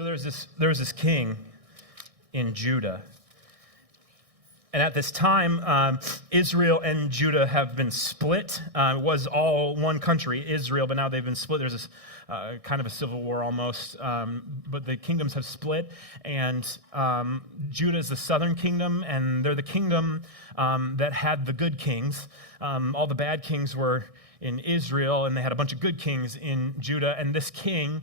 So there was this king in Judah. And at this time, Israel and Judah have been split. It was all one country, Israel, but now they've been split. There's this kind of a civil war almost, but the kingdoms have split. And Judah is the southern kingdom, and they're the kingdom that had the good kings. All the bad kings were in Israel, and they had a bunch of good kings in Judah. And this king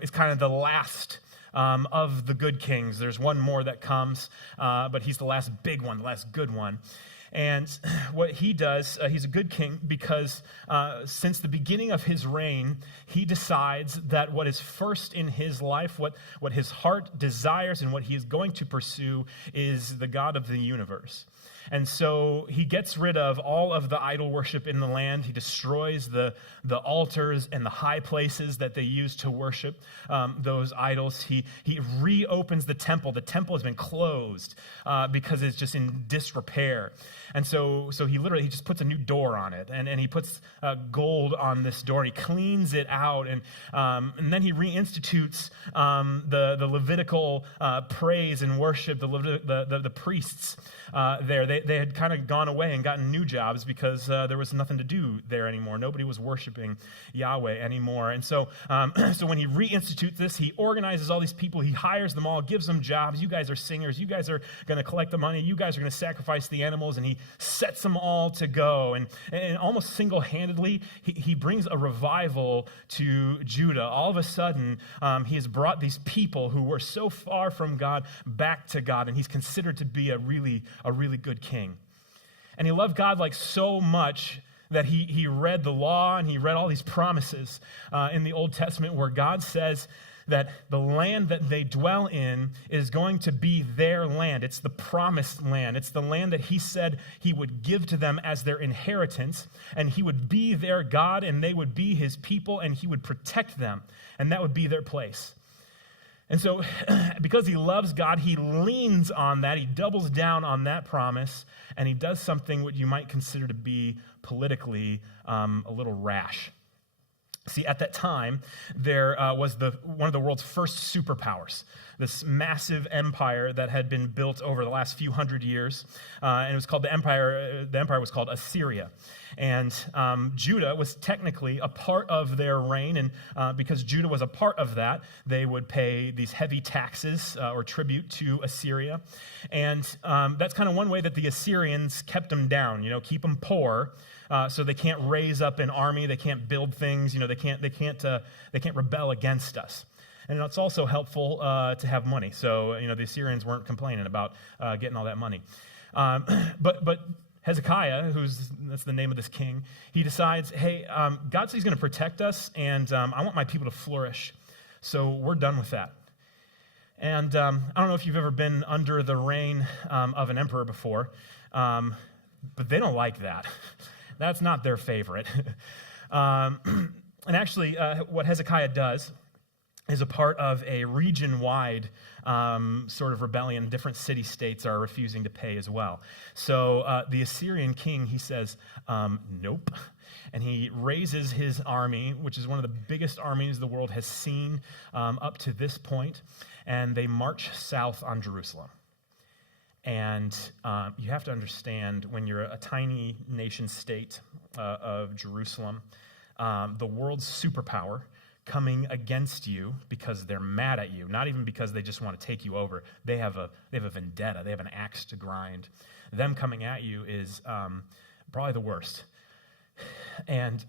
is kind of the last of the good kings. There's one more that comes, but he's the last big one, the last good one. And what he does, he's a good king because since the beginning of his reign, he decides that what is first in his life, what his heart desires and what he is going to pursue is the God of the universe. And so he gets rid of all of the idol worship in the land. He destroys the altars and the high places that they used to worship those idols. He reopens the temple. The temple has been closed because it's just in disrepair. And so he literally just puts a new door on it, and he puts gold on this door. He cleans it out, and then he reinstitutes the Levitical praise and worship, the priests there. They had kind of gone away and gotten new jobs because there was nothing to do there anymore. Nobody was worshiping Yahweh anymore. And so when he reinstitutes this, he organizes all these people. He hires them all, gives them jobs. You guys are singers. You guys are going to collect the money. You guys are going to sacrifice the animals. And he sets them all to go. And almost single-handedly, he brings a revival to Judah. All of a sudden, he has brought these people who were so far from God back to God. And he's considered to be a really good king. And he loved God like so much that he read the law and he read all these promises in the Old Testament where God says that the land that they dwell in is going to be their land. It's the promised land. It's the land that he said he would give to them as their inheritance, and he would be their God and they would be his people, and he would protect them, and that would be their place. And so because he loves God, he leans on that, he doubles down on that promise, and he does something what you might consider to be politically a little rash. See, at that time, there was one of the world's first superpowers, this massive empire that had been built over the last few hundred years, and it was called the empire was called Assyria. And Judah was technically a part of their reign, and because Judah was a part of that, they would pay these heavy taxes or tribute to Assyria. And that's kind of one way that the Assyrians kept them down, keep them poor, so they can't raise up an army, they can't build things, they can't rebel against us. And it's also helpful to have money. So the Assyrians weren't complaining about getting all that money. But Hezekiah, that's the name of this king, he decides, hey, God says he's going to protect us, and I want my people to flourish. So we're done with that. And I don't know if you've ever been under the reign of an emperor before, but they don't like that. That's not their favorite. And actually, what Hezekiah does is a part of a region-wide sort of rebellion. Different city-states are refusing to pay as well. So the Assyrian king, he says, nope. And he raises his army, which is one of the biggest armies the world has seen up to this point, and they march south on Jerusalem. And you have to understand, when you're a tiny nation-state of Jerusalem, the world's superpower coming against you because they're mad at you, not even because they just want to take you over. They have a vendetta. They have an axe to grind. Them coming at you is probably the worst. And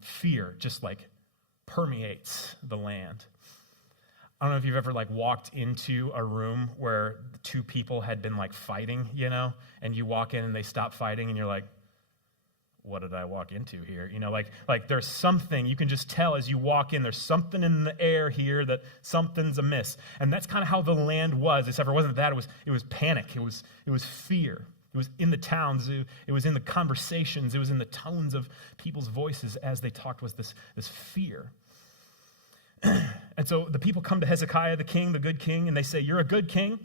fear just permeates the land. I don't know if you've ever walked into a room where two people had been fighting, and you walk in and they stop fighting and you're like, what did I walk into here? There's something, you can just tell as you walk in, there's something in the air here that something's amiss. And that's kind of how the land was, except for it wasn't that, it was panic, it was fear. It was in the towns, it was in the conversations, it was in the tones of people's voices as they talked, was this fear. And so the people come to Hezekiah, the king, the good king, and they say, you're a good king,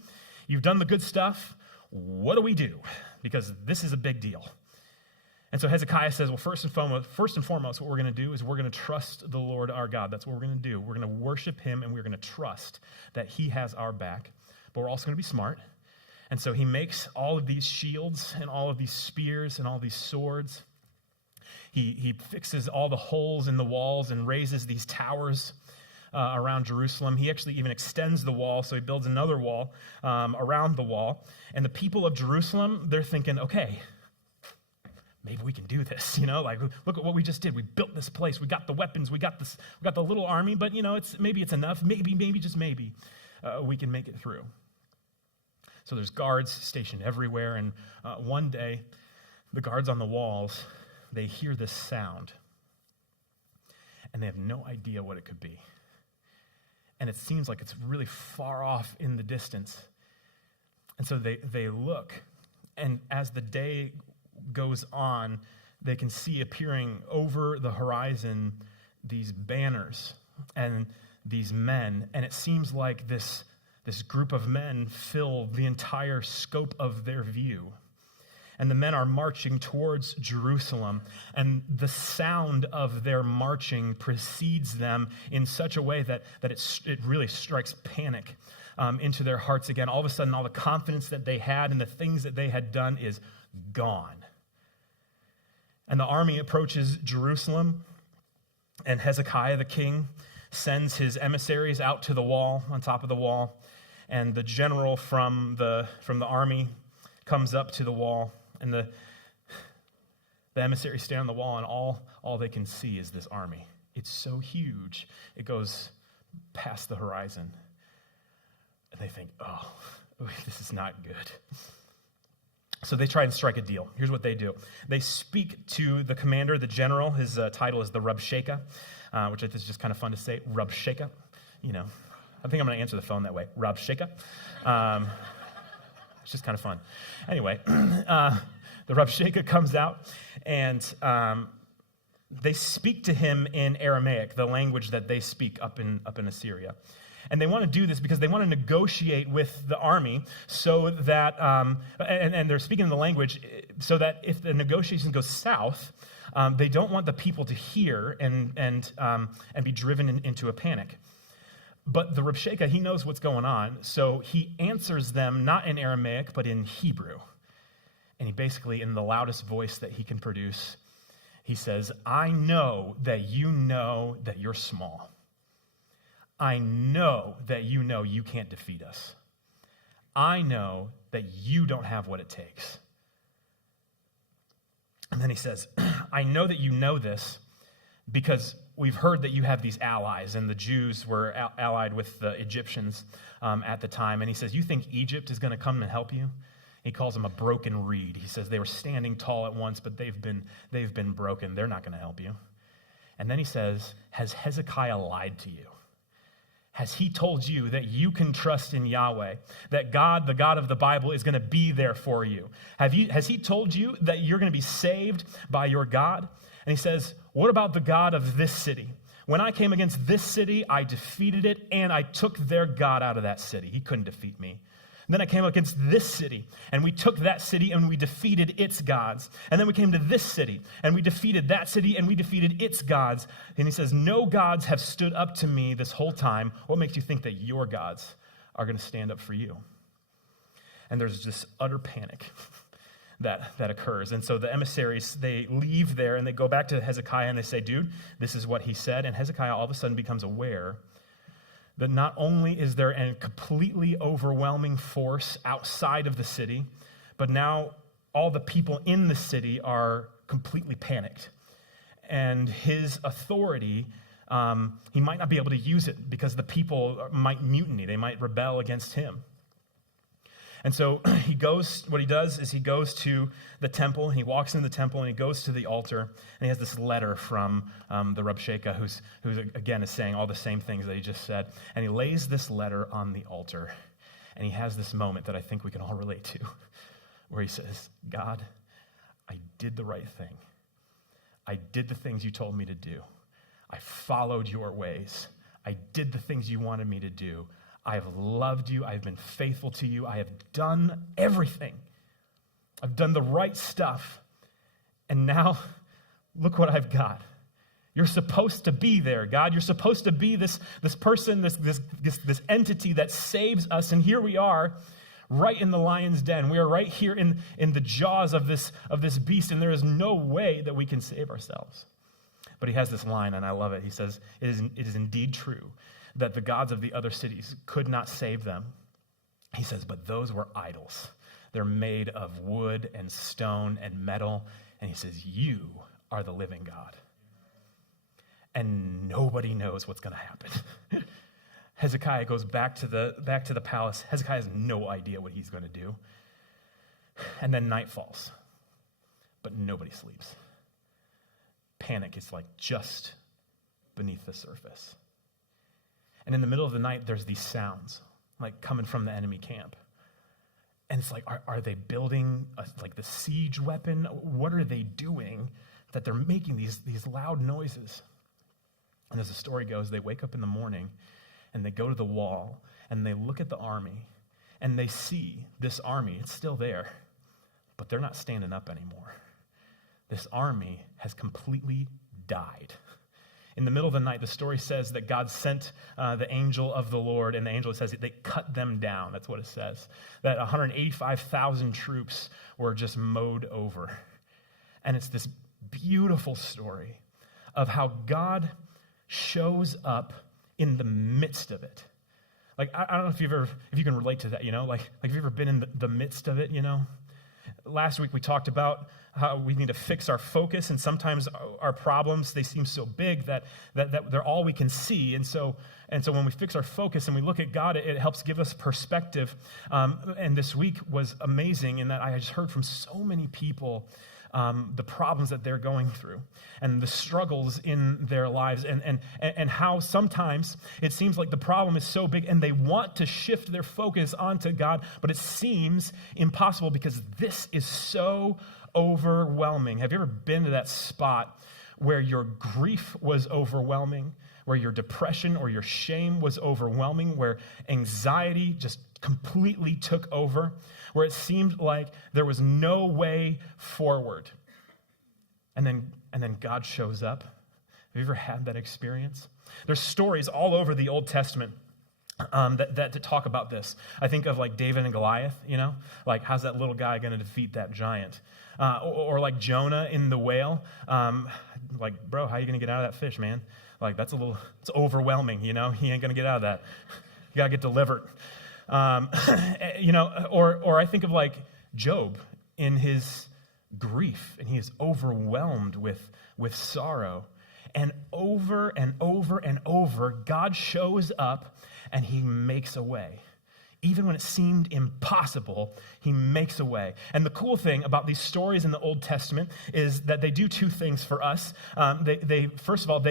you've done the good stuff, what do we do? Because this is a big deal. And so Hezekiah says, well, first and foremost, what we're going to do is we're going to trust the Lord our God. That's what we're going to do. We're going to worship him, and we're going to trust that he has our back. But we're also going to be smart. And so he makes all of these shields and all of these spears and all these swords. He fixes all the holes in the walls and raises these towers around Jerusalem. He actually even extends the wall, so he builds another wall around the wall. And the people of Jerusalem, they're thinking, okay, maybe we can do this, like, look at what we just did. We built this place. We got the weapons. We got the little army, but, maybe it's enough. Maybe, just maybe, we can make it through. So there's guards stationed everywhere, and one day, the guards on the walls, they hear this sound, and they have no idea what it could be. And it seems like it's really far off in the distance. And so they look, and as the day goes on, they can see appearing over the horizon these banners and these men, and it seems like this group of men fill the entire scope of their view. And the men are marching towards Jerusalem, and the sound of their marching precedes them in such a way that it really strikes panic into their hearts again. All of a sudden, all the confidence that they had and the things that they had done is gone. And the army approaches Jerusalem, and Hezekiah the king sends his emissaries out to the wall, on top of the wall, and the general from the army comes up to the wall, and the emissaries stand on the wall, and all they can see is this army. It's so huge, it goes past the horizon. And they think, oh, this is not good. So they try and strike a deal. Here's what they do. They speak to the commander, the general. His title is the Rabshakeh, which I think is just kind of fun to say, Rabshakeh. I think I'm going to answer the phone that way, Rabshakeh. It's just kind of fun. Anyway, the Rabshakeh comes out, and they speak to him in Aramaic, the language that they speak up in Assyria. And they want to do this because they want to negotiate with the army so that, and they're speaking the language so that if the negotiation goes south, they don't want the people to hear and be driven into a panic. But the Rabshakeh, he knows what's going on, so he answers them not in Aramaic, but in Hebrew. And he basically, in the loudest voice that he can produce, he says, I know that you're small. I know that you can't defeat us. I know that you don't have what it takes. And then he says, I know that you know this because we've heard that you have these allies, and the Jews were allied with the Egyptians at the time. And he says, you think Egypt is going to come and help you? He calls them a broken reed. He says they were standing tall at once, but they've been broken. They're not going to help you. And then he says, has Hezekiah lied to you? Has he told you that you can trust in Yahweh, that God, the God of the Bible, is going to be there for you? Has he told you that you're going to be saved by your God? And he says, what about the God of this city? When I came against this city, I defeated it, and I took their God out of that city. He couldn't defeat me. And then I came against this city, and we took that city, and we defeated its gods. And then we came to this city, and we defeated that city, and we defeated its gods. And he says, no gods have stood up to me this whole time. What makes you think that your gods are going to stand up for you? And there's this utter panic that occurs. And so the emissaries, they leave there, and they go back to Hezekiah, and they say, dude, this is what he said. And Hezekiah all of a sudden becomes aware that not only is there a completely overwhelming force outside of the city, but now all the people in the city are completely panicked. And his authority, he might not be able to use it because the people might mutiny. They might rebel against him. And so what he does is he goes to the temple, he walks into the temple, and he goes to the altar, and he has this letter from the Rabshakeh, who's again is saying all the same things that he just said, and he lays this letter on the altar, and he has this moment that I think we can all relate to, where he says, God, I did the right thing. I did the things you told me to do. I followed your ways. I did the things you wanted me to do. I have loved you. I have been faithful to you. I have done everything. I've done the right stuff. And now, look what I've got. You're supposed to be there, God. You're supposed to be this person, this entity that saves us. And here we are, right in the lion's den. We are right here in the jaws of this beast, and there is no way that we can save ourselves. But he has this line, and I love it. He says, it is indeed true that the gods of the other cities could not save them. He says, but those were idols. They're made of wood and stone and metal. And he says, you are the living God. And nobody knows what's going to happen. Hezekiah goes back to the palace. Hezekiah has no idea what he's going to do. And then night falls. But nobody sleeps. Panic is like just beneath the surface. And in the middle of the night, there's these sounds like coming from the enemy camp. And it's like, are they building like the siege weapon? What are they doing that they're making these loud noises? And as the story goes, they wake up in the morning and they go to the wall and they look at the army and they see this army. It's still there, but they're not standing up anymore. This army has completely died. In the middle of the night, the story says that God sent the angel of the Lord, and the angel says they cut them down. That's what it says. That 185,000 troops were just mowed over. And it's this beautiful story of how God shows up in the midst of it. Like, I don't know if you can relate to that, like have you ever been in the midst of it, Last week we talked about how we need to fix our focus, and sometimes our problems, they seem so big that they're all we can see. And so when we fix our focus and we look at God, it helps give us perspective. And this week was amazing in that I just heard from so many people the problems that they're going through and the struggles in their lives and how sometimes it seems like the problem is so big and they want to shift their focus onto God, but it seems impossible because this is so overwhelming. Have you ever been to that spot where your grief was overwhelming, where your depression or your shame was overwhelming, where anxiety just completely took over, where it seemed like there was no way forward? And then God shows up. Have you ever had that experience? There's stories all over the Old Testament that talk about this. I think of like David and Goliath, like how's that little guy going to defeat that giant? Or like Jonah in the whale. Like, bro, how are you going to get out of that fish, man? Like, it's overwhelming, He ain't going to get out of that. You got to get delivered. Or I think of like Job in his grief, and he is overwhelmed with sorrow. And over and over and over, God shows up and he makes a way. Even when it seemed impossible, he makes a way. And the cool thing about these stories in the Old Testament is that they do two things for us. They first of all,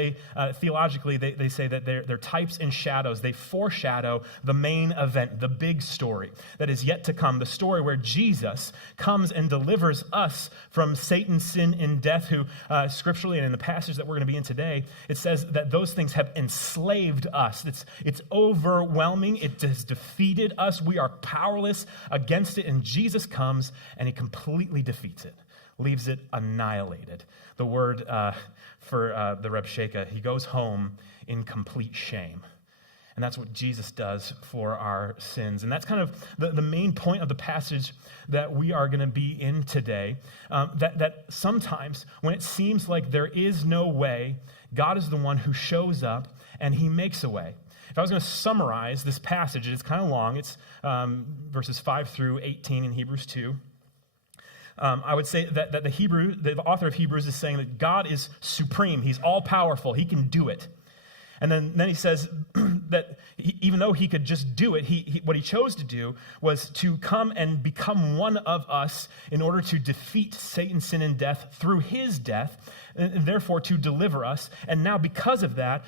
theologically, they say that they're types and shadows. They foreshadow the main event, the big story that is yet to come, the story where Jesus comes and delivers us from Satan, sin, and death, who scripturally and in the passage that we're going to be in today, it says that those things have enslaved us. It's overwhelming. It has defeated us. We are powerless against it, and Jesus comes and he completely defeats it, leaves it annihilated. The word for the Reb Sheka, he goes home in complete shame. And that's what Jesus does for our sins. And that's kind of the main point of the passage that we are going to be in today, that sometimes when it seems like there is no way, God is the one who shows up and he makes a way. If I was going to summarize this passage, it's kind of long. It's verses 5 through 18 in Hebrews 2. I would say that the author of Hebrews is saying that God is supreme. He's all-powerful. He can do it. And then he says that even though he could just do it, what he chose to do was to come and become one of us in order to defeat Satan, sin, and death through his death, and therefore to deliver us. And now because of that,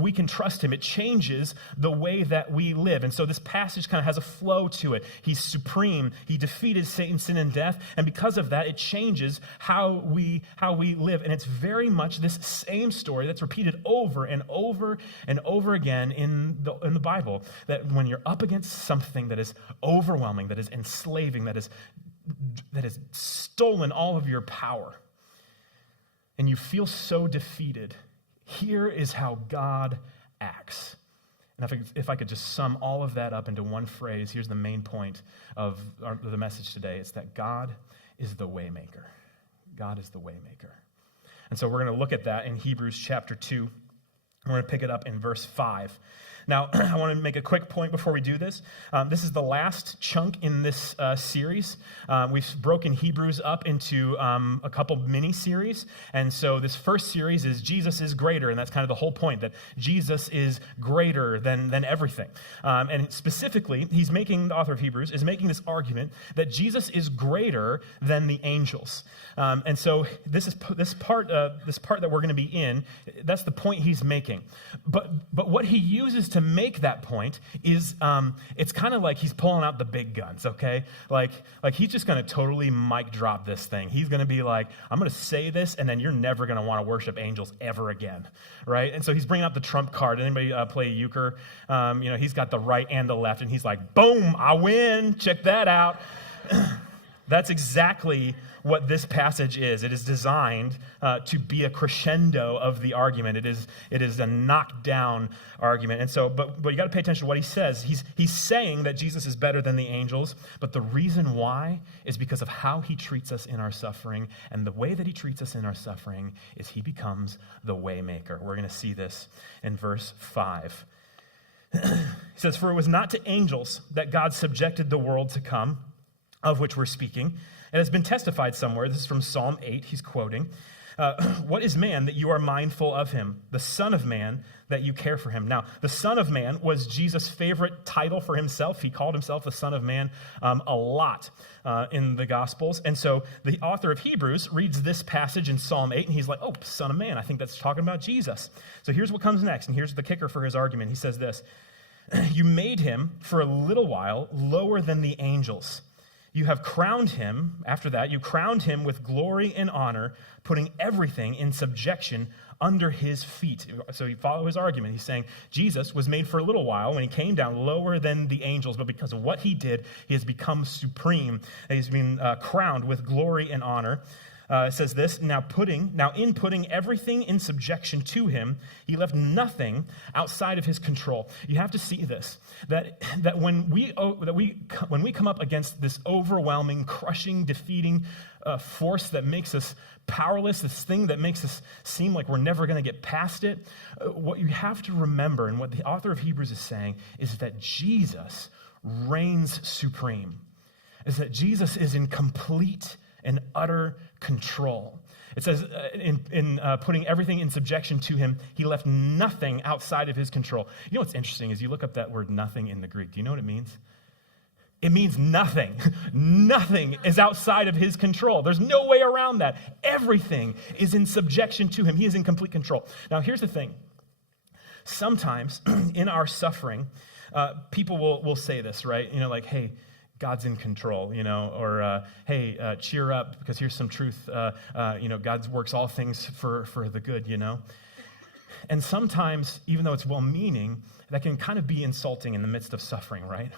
we can trust him. It changes the way that we live. And so this passage kind of has a flow to it. He's supreme. He defeated Satan, sin, and death. And because of that, it changes how we live. And it's very much this same story that's repeated over and over and over again in the Bible, that when you're up against something that is overwhelming, that is enslaving, that has stolen all of your power, and you feel so defeated, here is how God acts. And if I could just sum all of that up into one phrase, here's the main point of the message today. It's that God is the waymaker. God is the waymaker. And so we're going to look at that in Hebrews chapter 2. We're going to pick it up in verse 5. Now, I want to make a quick point before we do this. This is the last chunk in this series. We've broken Hebrews up into a couple mini-series. And so this first series is Jesus is greater, and that's kind of the whole point, that Jesus is greater than everything. And specifically, the author of Hebrews is making this argument that Jesus is greater than the angels. And so this part that we're going to be in, that's the point he's making. But what he uses to make that point is it's kind of like he's pulling out the big guns, okay? Like he's just going to totally mic drop this thing. He's going to be like, I'm going to say this, and then you're never going to want to worship angels ever again, right? And so he's bringing out the trump card. Anybody play euchre? He's got the right and the left, and he's like, boom, I win. Check that out. That's exactly what this passage is. It is designed to be a crescendo of the argument. It is a knockdown argument. And so, but you got to pay attention to what he says. He's saying that Jesus is better than the angels, but the reason why is because of how he treats us in our suffering. And the way that he treats us in our suffering is he becomes the waymaker. We're going to see this in verse 5. He says, "For it was not to angels that God subjected the world to come, of which we're speaking. It has been testified somewhere." This is from Psalm 8. He's quoting. "What is man that you are mindful of him? The Son of Man that you care for him." Now, the Son of Man was Jesus' favorite title for himself. He called himself the Son of Man a lot in the Gospels. And so the author of Hebrews reads this passage in Psalm 8, and he's like, oh, Son of Man, I think that's talking about Jesus. So here's what comes next, and here's the kicker for his argument. He says this, "You made him for a little while lower than the angels. You have crowned him," after that, "you crowned him with glory and honor, putting everything in subjection under his feet." So you follow his argument. He's saying Jesus was made for a little while when he came down lower than the angels, but because of what he did, he has become supreme. He's been crowned with glory and honor. It says this, now in putting everything in subjection to him, he left nothing outside of his control. You have to see this, that when we come up against this overwhelming, crushing, defeating force that makes us powerless, this thing that makes us seem like we're never going to get past it, what you have to remember, and what the author of Hebrews is saying, is that Jesus reigns supreme, is that Jesus is in complete and utter control. It says in putting everything in subjection to him, he left nothing outside of his control. You know what's interesting is you look up that word nothing in the Greek. Do you know what it means? It means nothing. Nothing is outside of his control. There's no way around that. Everything is in subjection to him. He is in complete control. Now, here's the thing. Sometimes in our suffering, people will say this, right? Like, hey, God's in control, or hey, cheer up because here's some truth. God works all things for the good, And sometimes, even though it's well-meaning, that can kind of be insulting in the midst of suffering, right?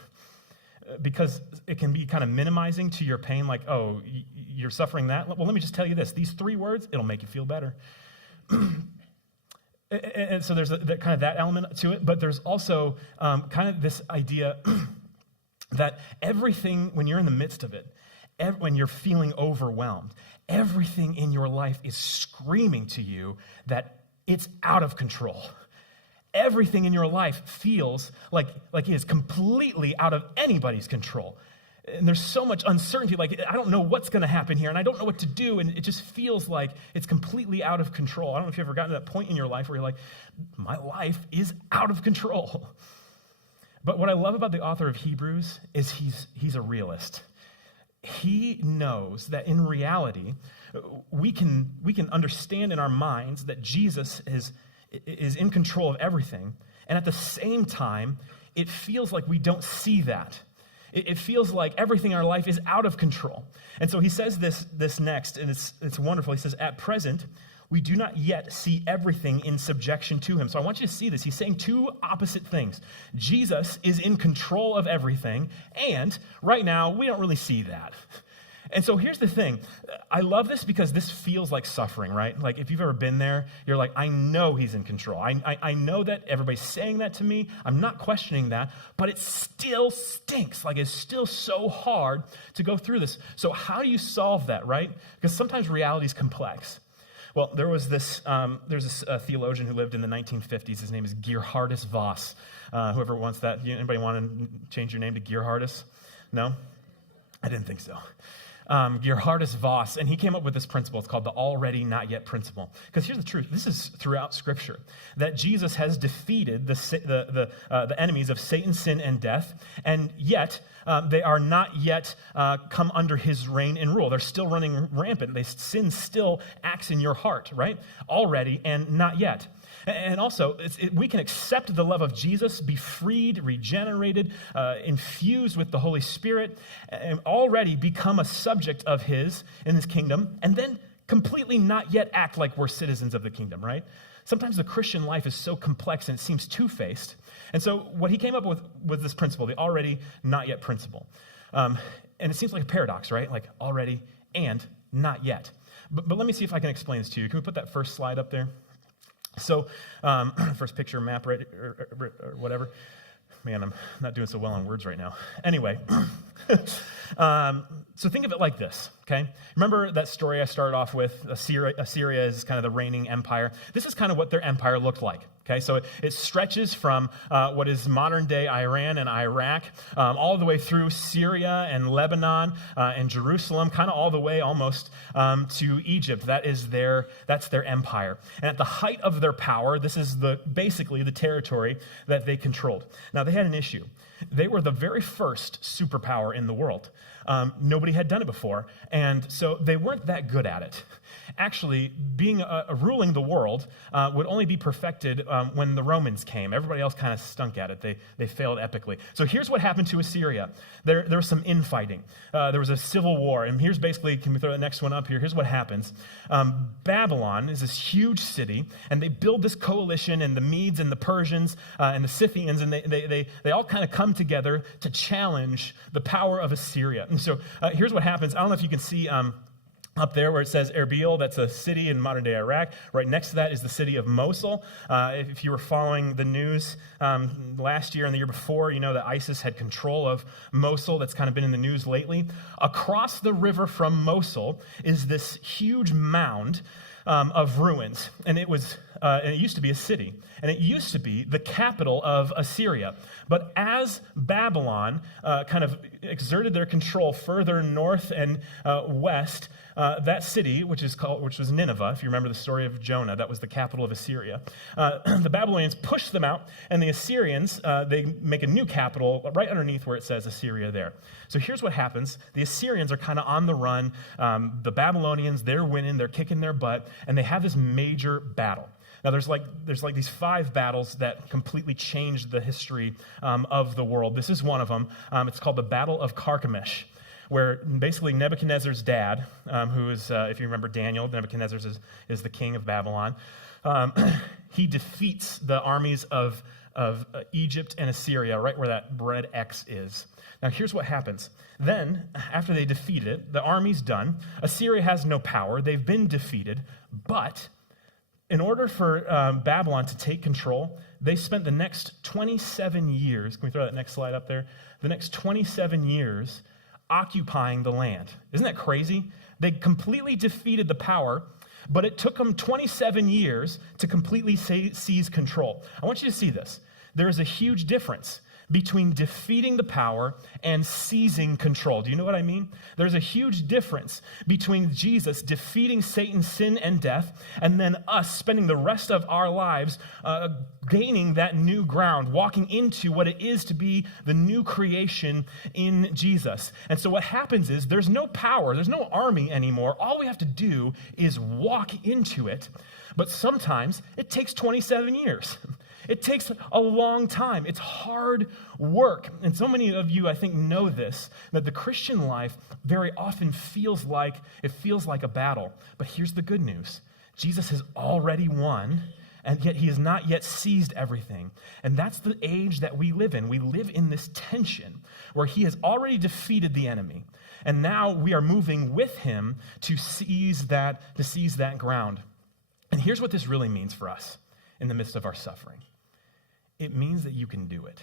Because it can be kind of minimizing to your pain, like, oh, you're suffering that? Well, let me just tell you this. These 3 words, it'll make you feel better. And so there's kind of that element to it, but there's also kind of this idea that everything, when you're in the midst of it, when you're feeling overwhelmed, everything in your life is screaming to you that it's out of control. Everything in your life feels like it is completely out of anybody's control. And there's so much uncertainty, like I don't know what's going to happen here, and I don't know what to do, and it just feels like it's completely out of control. I don't know if you've ever gotten to that point in your life where you're like, my life is out of control. But what I love about the author of Hebrews is he's a realist. He knows that in reality, we can understand in our minds that Jesus is in control of everything, and at the same time, it feels like we don't see that. It feels like everything in our life is out of control. And so he says this next, and it's wonderful. He says, "At present, we do not yet see everything in subjection to him." So I want you to see this. He's saying 2 opposite things. Jesus is in control of everything, and right now, we don't really see that. And so here's the thing. I love this because this feels like suffering, right? Like if you've ever been there, you're like, I know he's in control. I know that everybody's saying that to me. I'm not questioning that, but it still stinks. Like it's still so hard to go through this. So how do you solve that, right? Because sometimes reality is complex. Well, there's this theologian who lived in the 1950s. His name is Geerhardus Voss. Whoever wants that, anybody want to change your name to Geerhardus? No? I didn't think so. Geerhardus Voss, and he came up with this principle. It's called the already not yet principle. Because here's the truth. This is throughout Scripture, that Jesus has defeated the enemies of Satan, sin, and death, and yet they are not yet come under his reign and rule. They're still running rampant. Sin still acts in your heart, right? Already and not yet. And also, we can accept the love of Jesus, be freed, regenerated, infused with the Holy Spirit, and already become a subject of his in his kingdom, and then completely not yet act like we're citizens of the kingdom, right? Sometimes the Christian life is so complex and it seems two-faced. And so what he came up with was this principle, the already not yet principle. And it seems like a paradox, right? Like already and not yet. But let me see if I can explain this to you. Can we put that first slide up there? So, first picture, map, right, or whatever. Man, I'm not doing so well on words right now. Anyway, so think of it like this, okay? Remember that story I started off with? Assyria is kind of the reigning empire. This is kind of what their empire looked like, okay? So it stretches from what is modern-day Iran and Iraq all the way through Syria and Lebanon and Jerusalem, kind of all the way almost to Egypt. That's their empire. And at the height of their power, this is basically the territory that they controlled. Now, they had an issue. They were the very first superpower in the world. Nobody had done it before, and so they weren't that good at it. Actually, ruling the world would only be perfected when the Romans came. Everybody else kind of stunk at it. They failed epically. So here's what happened to Assyria. There was some infighting. There was a civil war, and here's basically, can we throw the next one up here? Here's what happens. Babylon is this huge city, and they build this coalition, and the Medes and the Persians and the Scythians, and they all kind of come together to challenge the power of Assyria. And so here's what happens. I don't know if you can see up there where it says Erbil, that's a city in modern-day Iraq. Right next to that is the city of Mosul. If you were following the news last year and the year before, you know that ISIS had control of Mosul. That's kind of been in the news lately. Across the river from Mosul is this huge mound of ruins, and it used to be a city, and it used to be the capital of Assyria. But as Babylon kind of exerted their control further north and west, that city, which was Nineveh, if you remember the story of Jonah, that was the capital of Assyria. The Babylonians pushed them out, and the Assyrians, they make a new capital right underneath where it says Assyria there. So here's what happens. The Assyrians are kind of on the run. The Babylonians, they're winning, they're kicking their butt, and they have this major battle. Now, there's like these 5 battles that completely changed the history of the world. This is one of them. It's called the Battle of Carchemish, where basically Nebuchadnezzar's dad, who is, if you remember Daniel, Nebuchadnezzar is the king of Babylon. He defeats the armies of Egypt and Assyria, right where that red X is. Now, here's what happens. Then, after they defeat it, the army's done. Assyria has no power. They've been defeated, but in order for Babylon to take control, they spent the next 27 years, can we throw that next slide up there? The next 27 years occupying the land. Isn't that crazy? They completely defeated the power, but it took them 27 years to completely seize control. I want you to see this. There is a huge difference between defeating the power and seizing control. Do you know what I mean? There's a huge difference between Jesus defeating Satan, sin, and death, and then us spending the rest of our lives gaining that new ground, walking into what it is to be the new creation in Jesus. And so what happens is there's no power, there's no army anymore. All we have to do is walk into it. But sometimes it takes 27 years. It takes a long time. It's hard work. And so many of you, I think, know this, that the Christian life very often feels like a battle. But here's the good news. Jesus has already won, and yet he has not yet seized everything. And that's the age that we live in. We live in this tension where he has already defeated the enemy, and now we are moving with him to seize that ground. And here's what this really means for us in the midst of our suffering. It means that you can do it.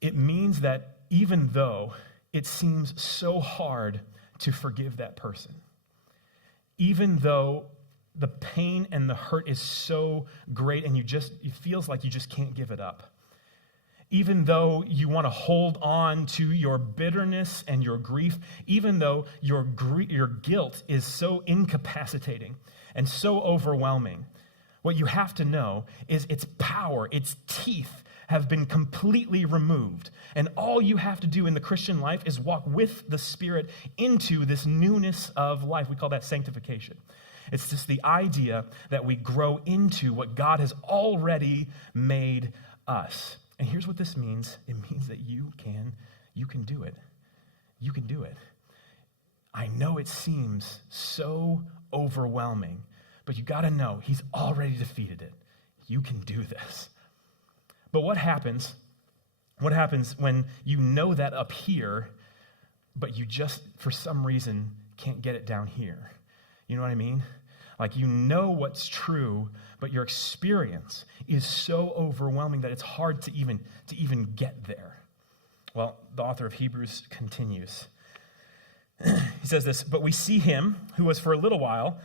It means that even though it seems so hard to forgive that person, even though the pain and the hurt is so great and it feels like you just can't give it up, even though you want to hold on to your bitterness and your grief, even though your guilt is so incapacitating and so overwhelming, what you have to know is its power, its teeth have been completely removed. And all you have to do in the Christian life is walk with the Spirit into this newness of life. We call that sanctification. It's just the idea that we grow into what God has already made us. And here's what this means. It means that you can do it. You can do it. I know it seems so overwhelming, but you got to know he's already defeated it. You can do this. But what happens when you know that up here, but you just, for some reason, can't get it down here? You know what I mean? Like, you know what's true, but your experience is so overwhelming that it's hard to even get there. Well, the author of Hebrews continues. He says this, "But we see him who was for a little while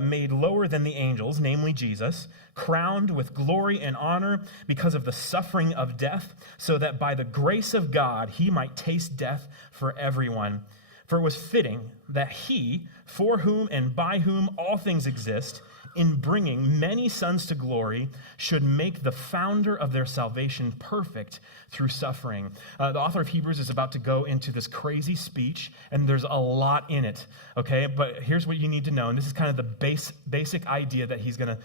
made lower than the angels, namely Jesus, crowned with glory and honor because of the suffering of death, so that by the grace of God he might taste death for everyone. For it was fitting that he, for whom and by whom all things exist, in bringing many sons to glory, should make the founder of their salvation perfect through suffering." The author of Hebrews is about to go into this crazy speech, and there's a lot in it, okay? But here's what you need to know, and this is kind of the basic idea that he's gonna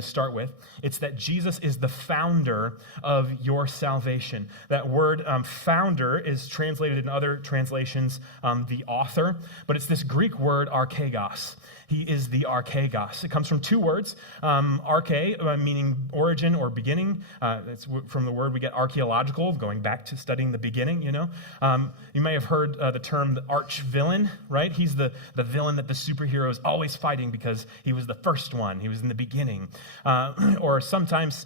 start with. It's that Jesus is the founder of your salvation. That word founder is translated in other translations the author, but it's this Greek word archegos. He is the archegos. It comes from two words, arche, meaning origin or beginning. It's from the word we get archaeological, going back to studying the beginning, you know. You may have heard the term the arch villain, right? He's the villain that the superhero is always fighting because he was the first one. He was in the beginning. Or sometimes...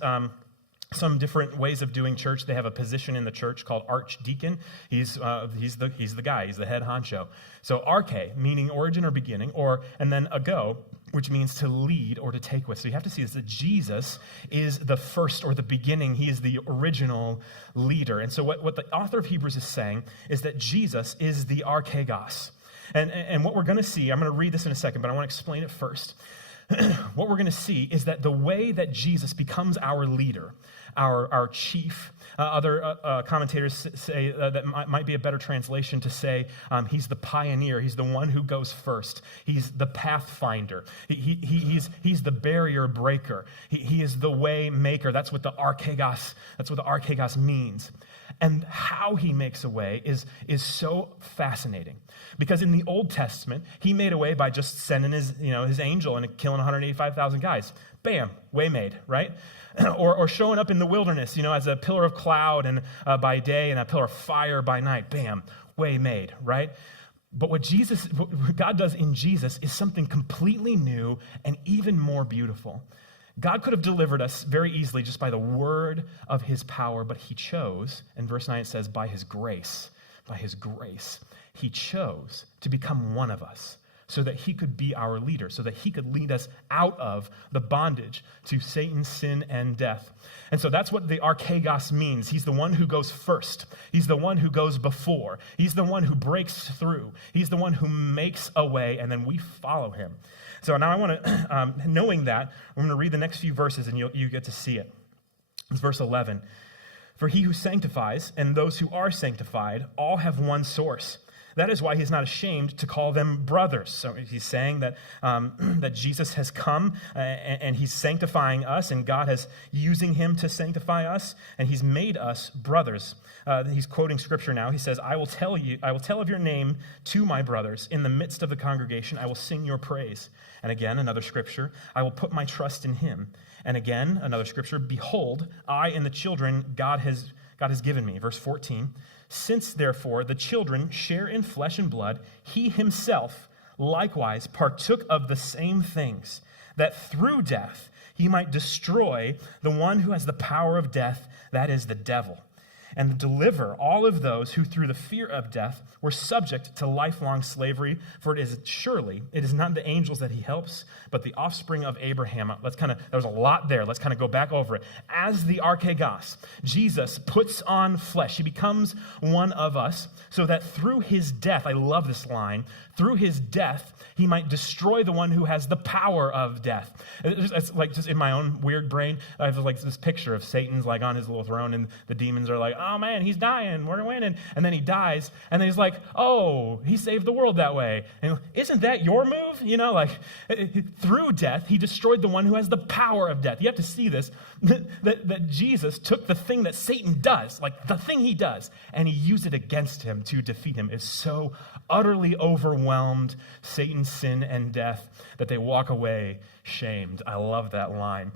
some different ways of doing church. They have a position in the church called archdeacon. He's the guy. He's the head honcho. So arche, meaning origin or beginning, and then ago, which means to lead or to take with. So you have to see this, that Jesus is the first or the beginning. He is the original leader. And so what the author of Hebrews is saying is that Jesus is the archegos. And what we're going to see, I'm going to read this in a second, but I want to explain it first. What we're going to see is that the way that Jesus becomes our leader, our chief, other commentators say that might be a better translation to say he's the pioneer, he's the one who goes first, he's the pathfinder, he's the barrier breaker, he is the way maker. That's what the archegos means. And how he makes a way is so fascinating. Because in the Old Testament, he made a way by just sending his angel and killing 185,000 guys. Bam, way made, right? or showing up in the wilderness, as a pillar of cloud and by day and a pillar of fire by night. Bam, way made, right? But what God does in Jesus is something completely new and even more beautiful. God could have delivered us very easily just by the word of his power, but he chose, in verse 9 it says, by his grace, he chose to become one of us so that he could be our leader, so that he could lead us out of the bondage to Satan, sin, and death. And so that's what the archegos means. He's the one who goes first. He's the one who goes before. He's the one who breaks through. He's the one who makes a way, and then we follow him. So now I want to, knowing that, I'm going to read the next few verses and you get to see it. It's verse 11. "For he who sanctifies and those who are sanctified all have one source. That is why he's not ashamed to call them brothers. So he's saying that, that Jesus has come and he's sanctifying us, and God is using him to sanctify us, and he's made us brothers. He's quoting scripture now. He says, I will tell of your name to my brothers. In the midst of the congregation, I will sing your praise. And again, another scripture, I will put my trust in him. And again, another scripture, behold, I and the children God has given me. Verse 14, since therefore the children share in flesh and blood, he himself likewise partook of the same things, that through death he might destroy the one who has the power of death, that is the devil, and deliver all of those who through the fear of death were subject to lifelong slavery. For it is not the angels that he helps, but the offspring of Abraham. There's a lot there. Let's kind of go back over it. As the archegos, Jesus puts on flesh. He becomes one of us so that through his death, I love this line, through his death, he might destroy the one who has the power of death. It's like just in my own weird brain, I have like this picture of Satan's like on his little throne, and the demons are like, oh man, he's dying, we're winning. And then he dies, and then he's like, oh, he saved the world that way. And isn't that your move? Through death, he destroyed the one who has the power of death. You have to see this, that Jesus took the thing that Satan does, like the thing he does, and he used it against him to defeat him. It's so utterly overwhelmed Satan's sin and death that they walk away shamed. I love that line.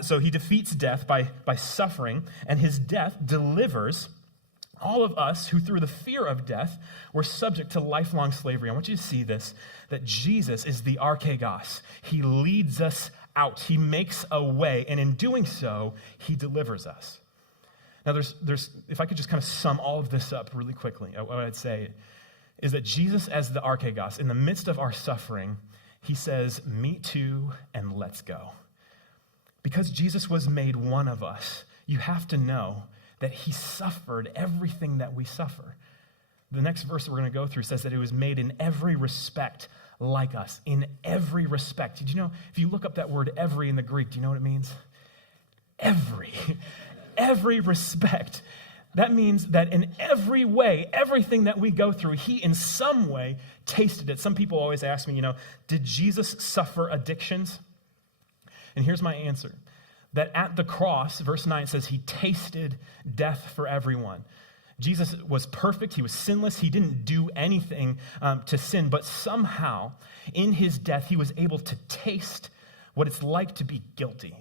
So he defeats death by suffering, and his death delivers all of us who through the fear of death were subject to lifelong slavery. I want you to see this, that Jesus is the archegos. He leads us out. He makes a way, and in doing so, he delivers us. Now, there's if I could just kind of sum all of this up really quickly, what I'd say is that Jesus as the archegos, in the midst of our suffering, he says, me too, and let's go. Because Jesus was made one of us, you have to know that he suffered everything that we suffer. The next verse that we're going to go through says that he was made in every respect like us, in every respect. Did you know, if you look up that word every in the Greek, do you know what it means? Every respect. That means that in every way, everything that we go through, he in some way tasted it. Some people always ask me, did Jesus suffer addictions? And here's my answer. That at the cross, verse 9 says he tasted death for everyone. Jesus was perfect. He was sinless. He didn't do anything to sin, but somehow in his death, he was able to taste what it's like to be guilty.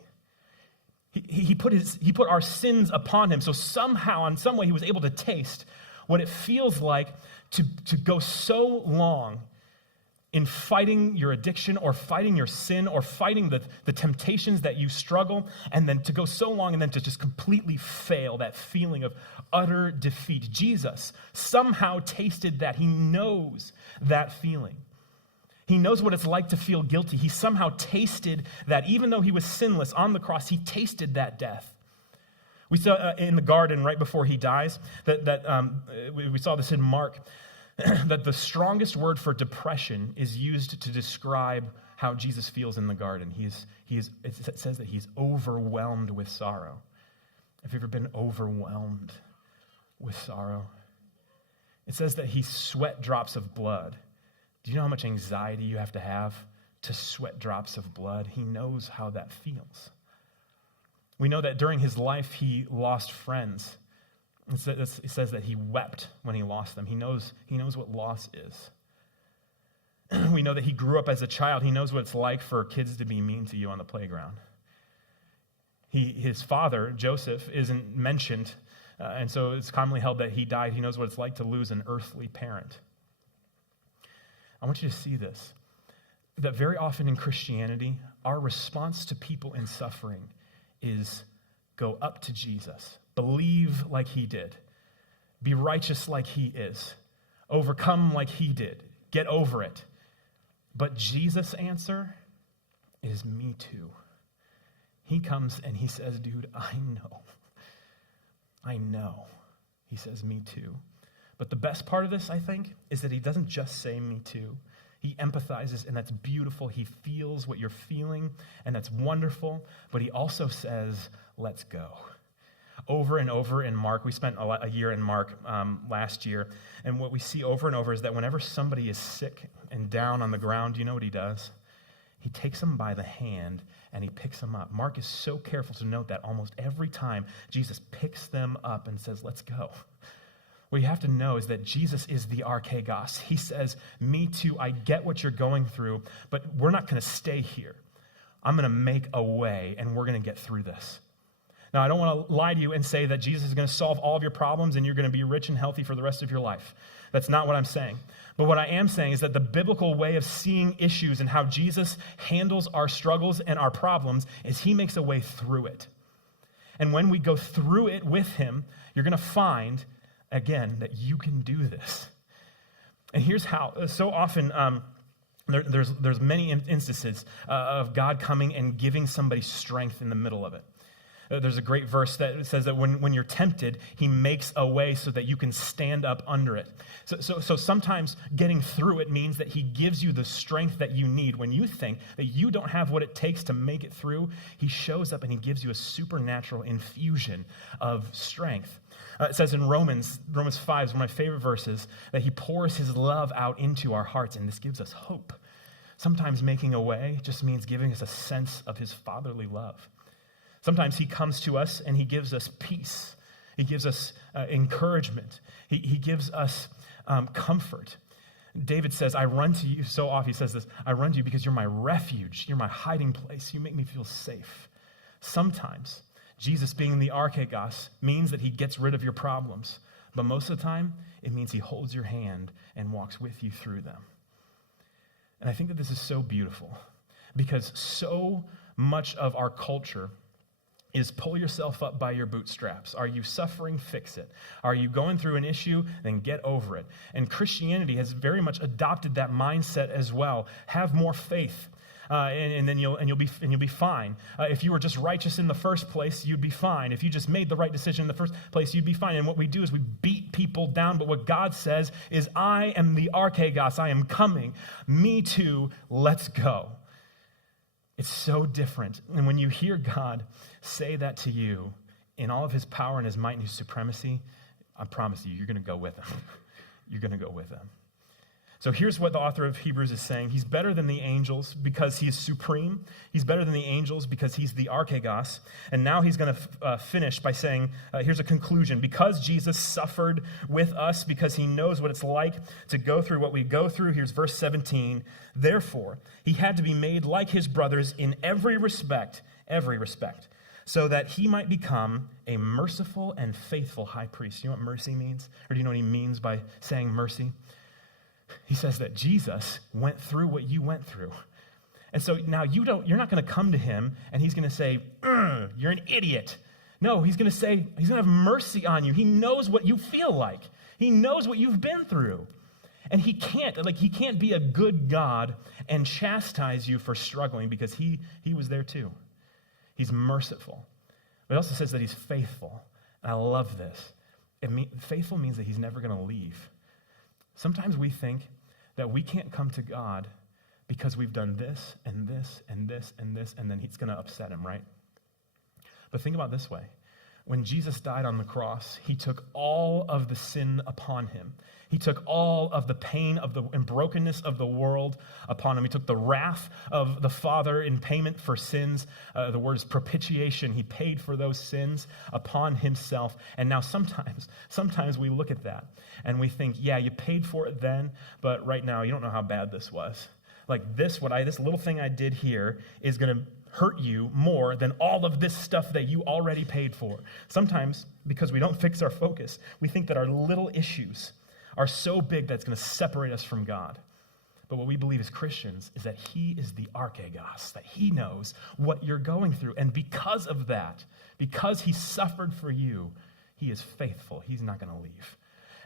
He put our sins upon him. So somehow, in some way, he was able to taste what it feels like to go so long in fighting your addiction or fighting your sin or fighting the temptations that you struggle, and then to go so long and then to just completely fail, that feeling of utter defeat. Jesus somehow tasted that. He knows that feeling. He knows what it's like to feel guilty. He somehow tasted that. Even though he was sinless on the cross, he tasted that death. We saw in the garden right before he dies, we saw this in Mark, that the strongest word for depression is used to describe how Jesus feels in the garden. It says that he's overwhelmed with sorrow. Have you ever been overwhelmed with sorrow? It says that he sweat drops of blood. Do you know how much anxiety you have to sweat drops of blood? He knows how that feels. We know that during his life, he lost friends. It says that he wept when he lost them. He knows what loss is. We know that he grew up as a child. He knows what it's like for kids to be mean to you on the playground. His father, Joseph, isn't mentioned, and so it's commonly held that he died. He knows what it's like to lose an earthly parent. I want you to see this, that very often in Christianity, our response to people in suffering is go up to Jesus, believe like he did, be righteous like he is, overcome like he did, get over it. But Jesus' answer is me too. He comes and he says, dude, I know. He says, me too. But the best part of this, I think, is that he doesn't just say me too. He empathizes, and that's beautiful. He feels what you're feeling, and that's wonderful. But he also says, let's go. over and over in Mark. We spent a year in Mark last year, and what we see over and over is that whenever somebody is sick and down on the ground, you know what he does? He takes them by the hand and he picks them up. Mark is so careful to note that almost every time Jesus picks them up and says, let's go. What you have to know is that Jesus is the archegos. He says, me too, I get what you're going through, but we're not going to stay here. I'm going to make a way, and we're going to get through this. Now, I don't want to lie to you and say that Jesus is going to solve all of your problems and you're going to be rich and healthy for the rest of your life. That's not what I'm saying. But what I am saying is that the biblical way of seeing issues and how Jesus handles our struggles and our problems is he makes a way through it. And when we go through it with him, you're going to find, again, that you can do this. And here's how. So often, there's many instances of God coming and giving somebody strength in the middle of it. There's a great verse that says that when you're tempted, he makes a way so that you can stand up under it. So sometimes getting through it means that he gives you the strength that you need. When you think that you don't have what it takes to make it through, he shows up and he gives you a supernatural infusion of strength. It says in Romans 5 is one of my favorite verses, that he pours his love out into our hearts, and this gives us hope. Sometimes making a way just means giving us a sense of his fatherly love. Sometimes he comes to us and he gives us peace. He gives us encouragement. He gives us comfort. David says, I run to you. So often he says this, I run to you because you're my refuge. You're my hiding place. You make me feel safe. Sometimes Jesus being the archegos means that he gets rid of your problems. But most of the time, it means he holds your hand and walks with you through them. And I think that this is so beautiful because so much of our culture is pull yourself up by your bootstraps. Are you suffering? Fix it. Are you going through an issue? Then get over it. And Christianity has very much adopted that mindset as well. Have more faith, and then you'll be fine. If you were just righteous in the first place, you'd be fine. If you just made the right decision in the first place, you'd be fine. And what we do is we beat people down. But what God says is, I am the archegos. I am coming. Me too. Let's go. It's so different. And when you hear God say that to you in all of his power and his might and his supremacy, I promise you, you're going to go with him. You're going to go with him. So here's what the author of Hebrews is saying. He's better than the angels because he is supreme. He's better than the angels because he's the archegos. And now he's going to finish by saying, here's a conclusion. Because Jesus suffered with us, because he knows what it's like to go through what we go through, here's verse 17. Therefore, he had to be made like his brothers in every respect, so that he might become a merciful and faithful high priest. You know what mercy means? Or do you know what he means by saying mercy? He says that Jesus went through what you went through. And so now you're not going to come to him and he's going to say, you're an idiot. No, he's going to say, he's going to have mercy on you. He knows what you feel like. He knows what you've been through. And he can't be a good God and chastise you for struggling because he was there too. He's merciful. But it also says that he's faithful. And I love this. Faithful means that he's never going to leave. Sometimes we think that we can't come to God because we've done this and this and this and this, and then it's going to upset him, right? But think about it this way. When Jesus died on the cross, he took all of the sin upon him. He took all of the pain and brokenness of the world upon him. He took the wrath of the Father in payment for sins. The word is propitiation. He paid for those sins upon himself. And now sometimes we look at that and we think, yeah, you paid for it then, but right now you don't know how bad this was. Like this little thing I did here is going to hurt you more than all of this stuff that you already paid for. Sometimes, because we don't fix our focus, we think that our little issues are so big that it's going to separate us from God. But what we believe as Christians is that he is the archegos, that he knows what you're going through. And because of that, because he suffered for you, he is faithful. He's not going to leave.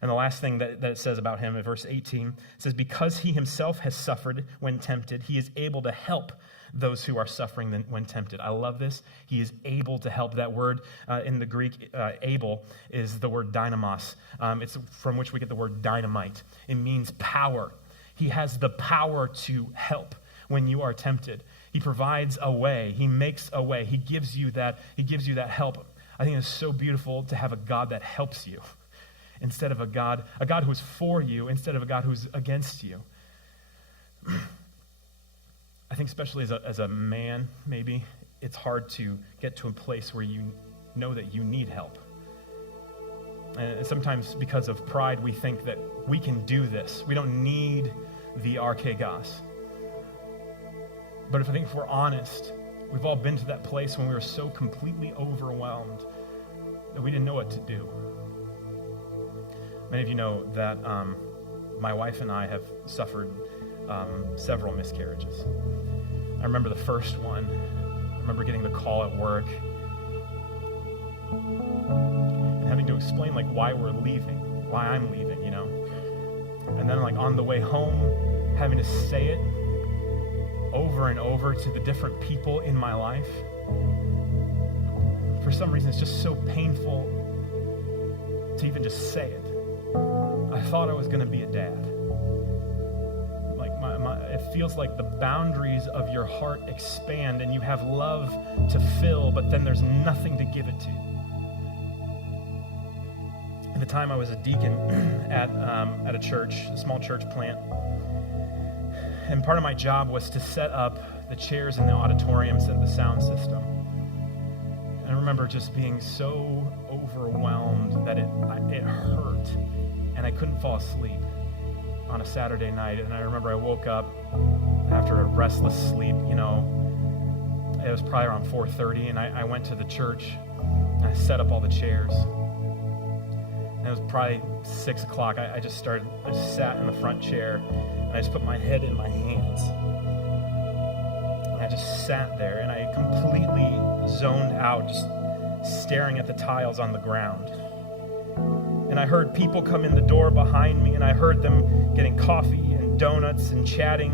And the last thing that it says about him in verse 18, says, because he himself has suffered when tempted, he is able to help those who are suffering when tempted. I love this. He is able to help. That word in the Greek, able, is the word dynamos. It's from which we get the word dynamite. It means power. He has the power to help when you are tempted. He provides a way. He makes a way. He gives you that help. I think it's so beautiful to have a God that helps you instead of a God who is for you instead of a God who's against you. I think especially as a man, maybe, it's hard to get to a place where you know that you need help. And sometimes because of pride, we think that we can do this. We don't need the archegos. But if we're honest, we've all been to that place when we were so completely overwhelmed that we didn't know what to do. Many of you know that my wife and I have suffered several miscarriages. I remember the first one. I remember getting the call at work and having to explain why we're leaving, why I'm leaving, And then on the way home, having to say it over and over to the different people in my life. For some reason, it's just so painful to even just say it. I thought I was going to be a dad. It feels like the boundaries of your heart expand and you have love to fill, but then there's nothing to give it to. At the time, I was a deacon at a church, a small church plant. And part of my job was to set up the chairs in the auditorium, set the sound system. And I remember just being so overwhelmed that it hurt, and I couldn't fall asleep on a Saturday night. And I remember I woke up after a restless sleep, it was probably around 4:30, and I went to the church, and I set up all the chairs. And it was probably 6 o'clock. I just sat in the front chair, and I just put my head in my hands. And I just sat there, and I completely zoned out, just staring at the tiles on the ground. And I heard people come in the door behind me, and I heard them getting coffee and donuts and chatting.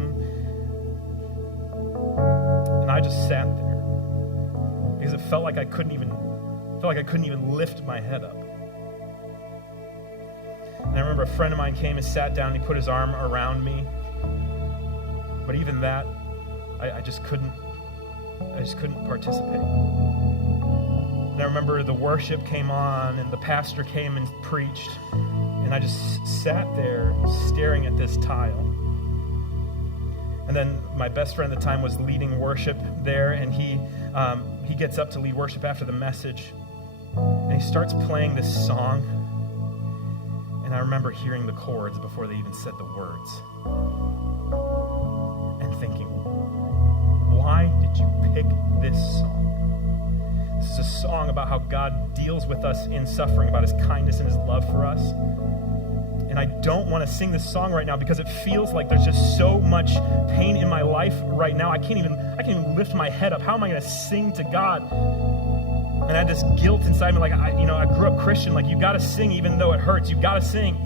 And I just sat there because it felt like I couldn't even lift my head up. And I remember a friend of mine came and sat down, and he put his arm around me. But even that, I just couldn't participate. And I remember the worship came on, and the pastor came and preached, and I just sat there staring at this tile. And then my best friend at the time was leading worship there, and he gets up to lead worship after the message, and he starts playing this song. And I remember hearing the chords before they even said the words. And thinking, why did you pick this song? This is a song about how God deals with us in suffering, about his kindness and his love for us. And I don't want to sing this song right now because it feels like there's just so much pain in my life right now. I can't even lift my head up. How am I going to sing to God? And I had this guilt inside me, I grew up Christian, you got to sing even though it hurts. You got to sing.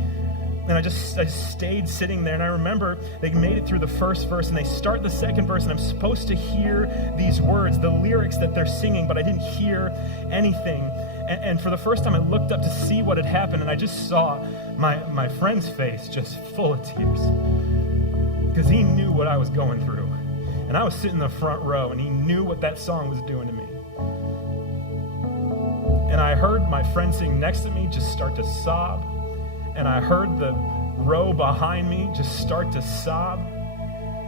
And I stayed sitting there, and I remember they made it through the first verse, and they start the second verse, and I'm supposed to hear these words, the lyrics that they're singing, but I didn't hear anything. And for the first time, I looked up to see what had happened, and I just saw my friend's face just full of tears because he knew what I was going through. And I was sitting in the front row, and he knew what that song was doing to me. And I heard my friend sitting next to me just start to sob. And I heard the row behind me just start to sob.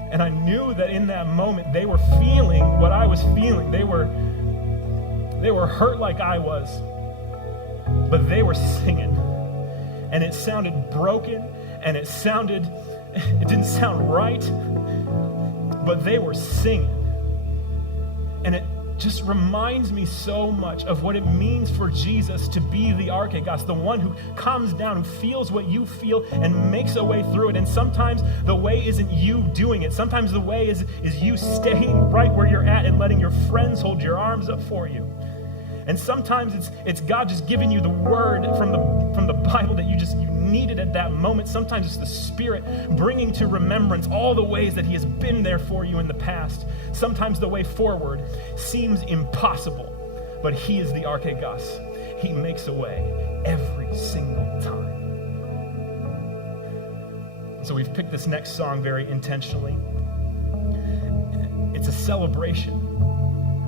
And I knew that in that moment they were feeling what I was feeling. They were hurt like I was. But they were singing. And it sounded broken. And it didn't sound right. But they were singing. And it just reminds me so much of what it means for Jesus to be the archegos, the one who comes down, who feels what you feel and makes a way through it. And sometimes the way isn't you doing it. Sometimes the way is you staying right where you're at and letting your friends hold your arms up for you. And sometimes it's God just giving you the word from the Bible that you needed at that moment. Sometimes it's the Spirit bringing to remembrance all the ways that he has been there for you in the past. Sometimes the way forward seems impossible, but he is the archegos. He makes a way every single time. So we've picked this next song very intentionally. It's a celebration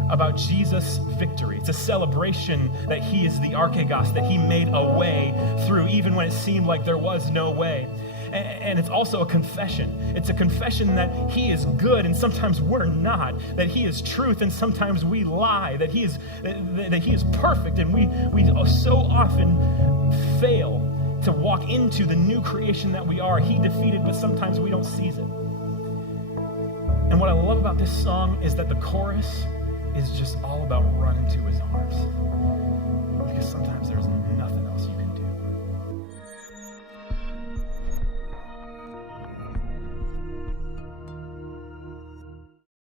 about Jesus' victory. It's a celebration that he is the Archegos, that he made a way through even when it seemed like there was no way. And it's also a confession. It's a confession that he is good and sometimes we're not, that he is truth and sometimes we lie, that he is perfect and we so often fail to walk into the new creation that we are. He defeated, but sometimes we don't seize it. And what I love about this song is that the chorus